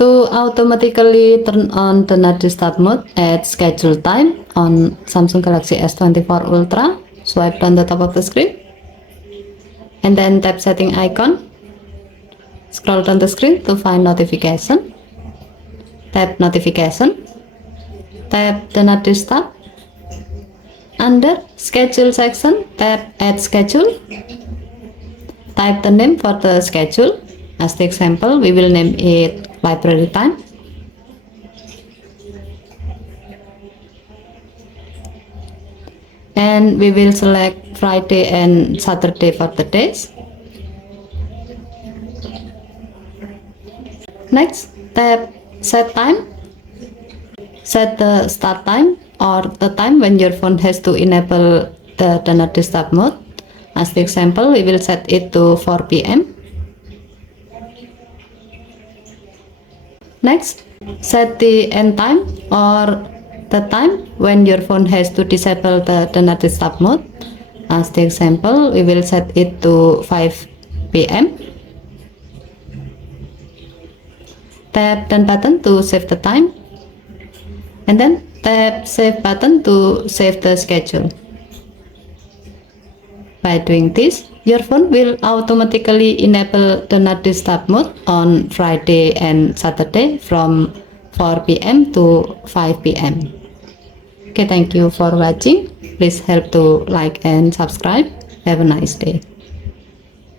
To automatically turn on the not disturb mode at schedule time on Samsung Galaxy S24 Ultra, swipe down the top of the screen and then tap setting icon. Scroll down the screen to find notification. Tap notification. Tap the not disturb. Under schedule section, tap add schedule. Type the name for the schedule. As the example, we will name it library time. And we will select Friday and Saturday for the days. Next, tap set time. Set the start time or the time when your phone has to enable the do not disturb mode. As the example, we will set it to 4 p.m. Next, set the end time or the time when your phone has to disable the do not disturb mode. As the example, we will set it to 5 p.m. Tap done button to save the time and then tap save button to save the schedule. By doing this, your phone will automatically enable the not disturb mode on Friday and Saturday from 4 p.m. to 5 p.m. Okay, thank you for watching. Please help to like and subscribe. Have a nice day.